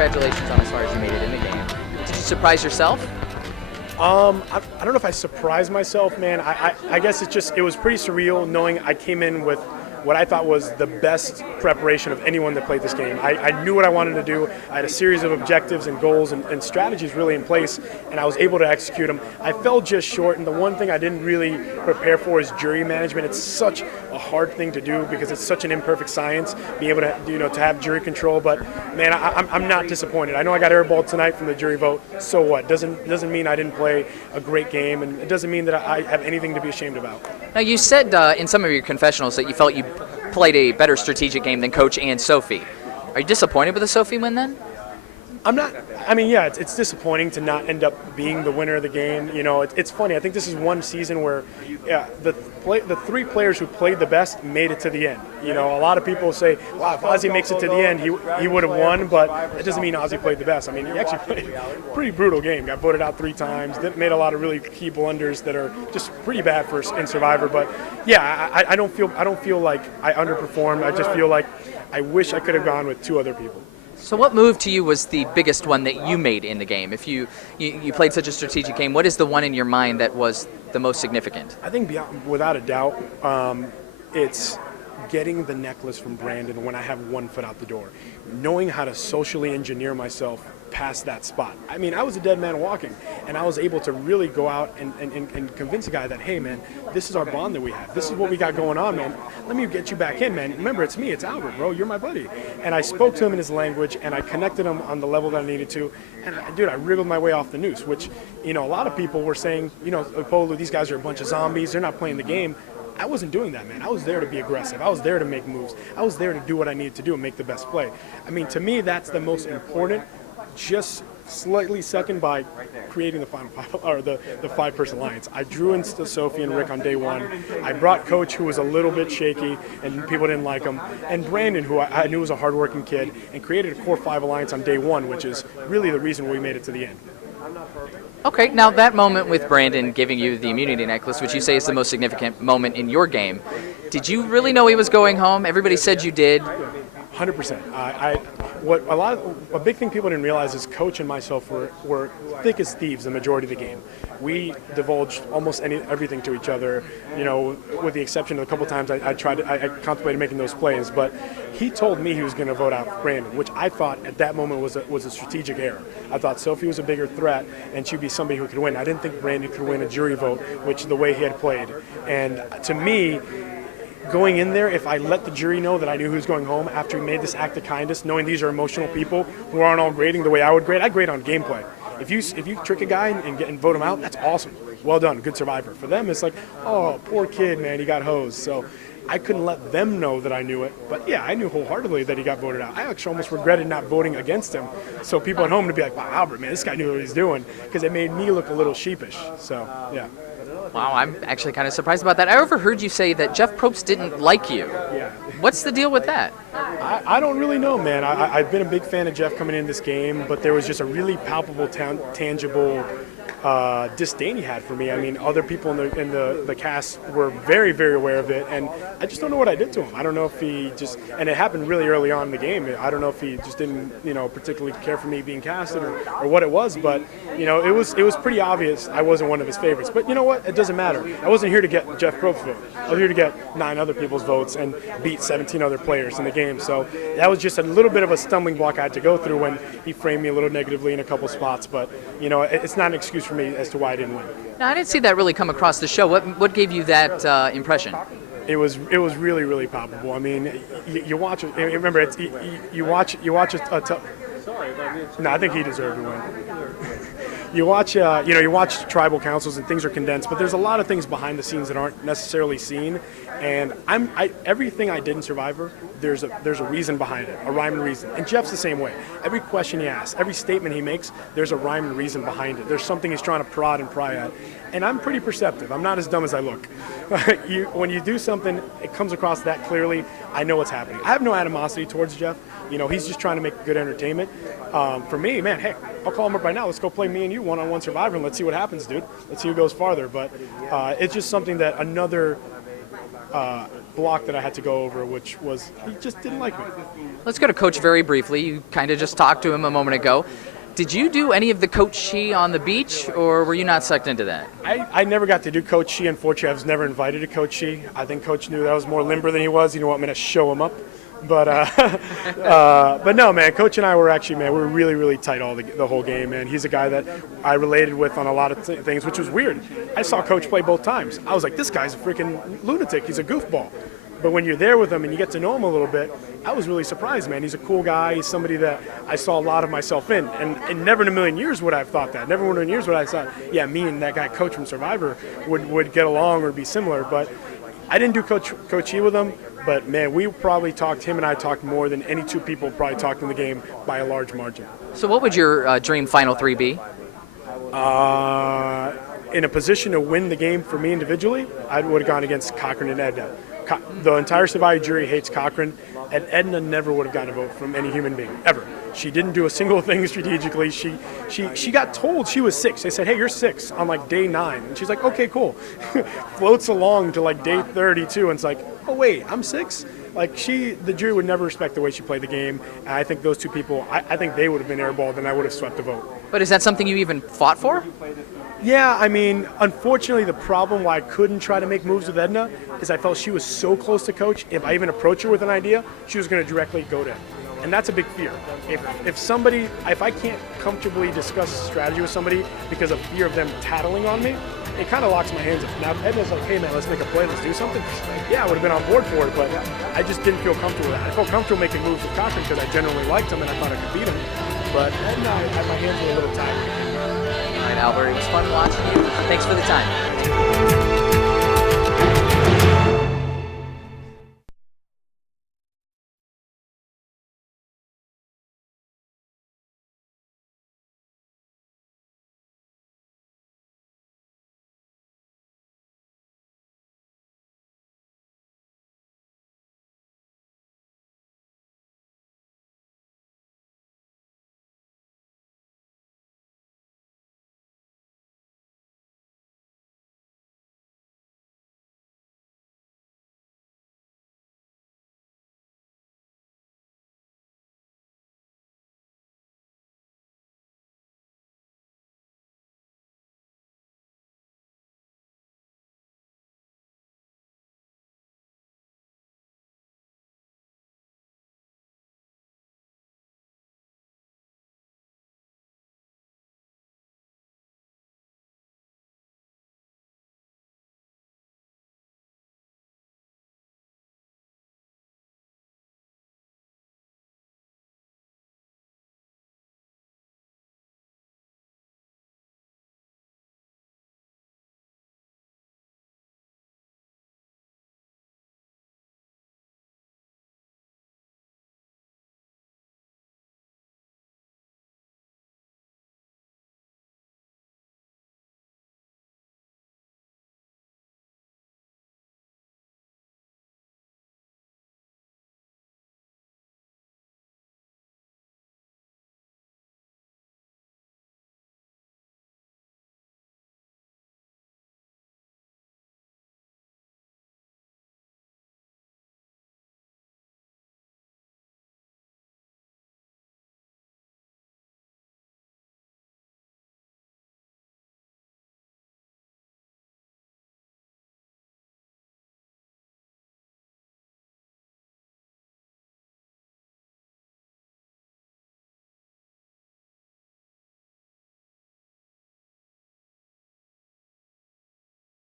congratulations on as far as you made it in the game. Did you surprise yourself? I don't know if I surprised myself, man. I guess it was pretty surreal knowing I came in with what I thought was the best preparation of anyone that played this game. I knew what I wanted to do. I had a series of objectives and goals and strategies really in place, and I was able to execute them. I fell just short, and the one thing I didn't really prepare for is jury management. It's such a hard thing to do because it's such an imperfect science, being able to to have jury control. But man, I'm not disappointed. I know I got airballed tonight from the jury vote. So what? Doesn't mean I didn't play a great game, and it doesn't mean that I have anything to be ashamed about. Now, you said in some of your confessionals that you felt you played a better strategic game than Coach and Sophie. Are you disappointed with the Sophie win then? I'm not. I mean, yeah, it's disappointing to not end up being the winner of the game. It's funny. I think this is one season where, the three players who played the best made it to the end. A lot of people say, "Wow, if Ozzy makes it to the end, he would have won," but it doesn't mean Ozzy played the best. I mean, he actually played a pretty brutal game. Got voted out 3 times. Made a lot of really key blunders that are just pretty bad in Survivor. But yeah, I don't feel like I underperformed. I just feel like I wish I could have gone with 2 other people. So what move to you was the biggest one that you made in the game? If you played such a strategic game, what is the one in your mind that was the most significant? I think without a doubt, it's getting the necklace from Brandon when I have 1 foot out the door. Knowing how to socially engineer myself past that spot. I mean, I was a dead man walking, and I was able to really go out and convince a guy that, hey, man, this is our bond that we have. This is what we got going on, man. Let me get you back in, man. Remember, it's me. It's Albert, bro. You're my buddy. And I spoke to him in his language, and I connected him on the level that I needed to. And, I wriggled my way off the noose, which, a lot of people were saying, Polo, these guys are a bunch of zombies. They're not playing the game. I wasn't doing that, man. I was there to be aggressive. I was there to make moves. I was there to do what I needed to do and make the best play. I mean, to me, that's the most important, just slightly second by creating the final 5, or the 5-person alliance. I drew in Sophie and Rick on day 1. I brought Coach, who was a little bit shaky and people didn't like him, and Brandon, who I knew was a hardworking kid, and created a core 5 alliance on day 1, which is really the reason we made it to the end. Okay, now that moment with Brandon giving you the immunity necklace, which you say is the most significant moment in your game, did you really know he was going home? Everybody said you did. 100%. A big thing people didn't realize is Coach and myself were thick as thieves the majority of the game. We divulged almost everything to each other, with the exception of a couple times I contemplated making those plays, but he told me he was going to vote out Brandon, which I thought at that moment was a strategic error. I thought Sophie was a bigger threat and she'd be somebody who could win. I didn't think Brandon could win a jury vote, which the way he had played. And to me, going in there, if I let the jury know that I knew who was going home after he made this act of kindness, knowing these are emotional people who aren't all grading the way I would grade, I grade on gameplay. If you trick a guy and vote him out, that's awesome. Well done, good Survivor. For them, it's like, oh, poor kid, man, he got hosed. So I couldn't let them know that I knew it. But yeah, I knew wholeheartedly that he got voted out. I actually almost regretted not voting against him. So people at home to be like, wow, Albert, man, this guy knew what he was doing, because it made me look a little sheepish. So yeah. Wow, I'm actually kind of surprised about that. I overheard you say that Jeff Probst didn't like you. Yeah. What's the deal with that? I don't really know, man. I've been a big fan of Jeff coming in this game, but there was just a really palpable, tangible disdain he had for me. I mean, other people in the cast were very, very aware of it, and I just don't know what I did to him. I don't know if he just, and it happened really early on in the game. I don't know if he just didn't, particularly care for me being casted or what it was, but it was pretty obvious I wasn't one of his favorites. But you know what? It doesn't matter. I wasn't here to get Jeff Probst's vote. I was here to get 9 other people's votes and beat 17 other players in the game. So that was just a little bit of a stumbling block I had to go through when he framed me a little negatively in a couple spots. But it's not an excuse for me as to why I didn't win. No, I didn't see that really come across the show. What gave you that impression? It was really, really palpable. I mean, you watch it. Remember, you watch Sorry, no, I think he deserved to win. You watch tribal councils and things are condensed, but there's a lot of things behind the scenes that aren't necessarily seen. And everything I did in Survivor, there's a reason behind it, a rhyme and reason. And Jeff's the same way. Every question he asks, every statement he makes, there's a rhyme and reason behind it. There's something he's trying to prod and pry at. And I'm pretty perceptive. I'm not as dumb as I look. When you do something, it comes across that clearly, I know what's happening. I have no animosity towards Jeff. He's just trying to make good entertainment. For me, man, hey, I'll call him up right now. Let's go play me and you one-on-one Survivor and let's see what happens, dude. Let's see who goes farther. But it's just something that another block that I had to go over, which was he just didn't like me. Let's go to Coach very briefly. You kind of just talked to him a moment ago. Did you do any of the Coach Shi on the beach, or were you not sucked into that? I never got to do Coach Shi. Unfortunately, I was never invited to Coach Shi. I think Coach knew that I was more limber than he was. He didn't want me to show him up. But but no, man, Coach and I were actually, man, we were really, really tight the whole game, man. He's a guy that I related with on a lot of things, which was weird. I saw Coach play both times. I was like, this guy's a freaking lunatic. He's a goofball. But when you're there with him and you get to know him a little bit, I was really surprised, man. He's a cool guy. He's somebody that I saw a lot of myself in. And never in a million years would I have thought that. Never in a million years would I have thought, yeah, me and that guy Coach from Survivor would get along or be similar. But I didn't do Coach E with him. But, man, him and I talked more than any two people probably talked in the game by a large margin. So what would your dream Final 3 be? In a position to win the game for me individually, I would have gone against Cochran and Edna. The entire Survivor jury hates Cochran, and Edna never would have gotten a vote from any human being, ever. She didn't do a single thing strategically. She got told she was 6. They said, hey, you're 6 on like day 9. And she's like, okay, cool. Floats along to like day 32 and it's like, oh wait, I'm 6? Like the jury would never respect the way she played the game. And I think those two people, I think they would have been airballed and I would have swept the vote. But is that something you even fought for? Yeah, I mean, unfortunately, the problem why I couldn't try to make moves with Edna is I felt she was so close to Coach. If I even approach her with an idea, she was going to directly go to him. And that's a big fear. If I can't comfortably discuss strategy with somebody because of fear of them tattling on me, it kind of locks my hands up. Now, if Edna's like, hey, man, let's make a play, let's do something. Yeah, I would have been on board for it, but I just didn't feel comfortable with that. I felt comfortable making moves with Cochran because I generally liked him and I thought I could beat him. But Edna, my hands were a little tired. All right, Albert, it was fun watching you. Thanks for the time.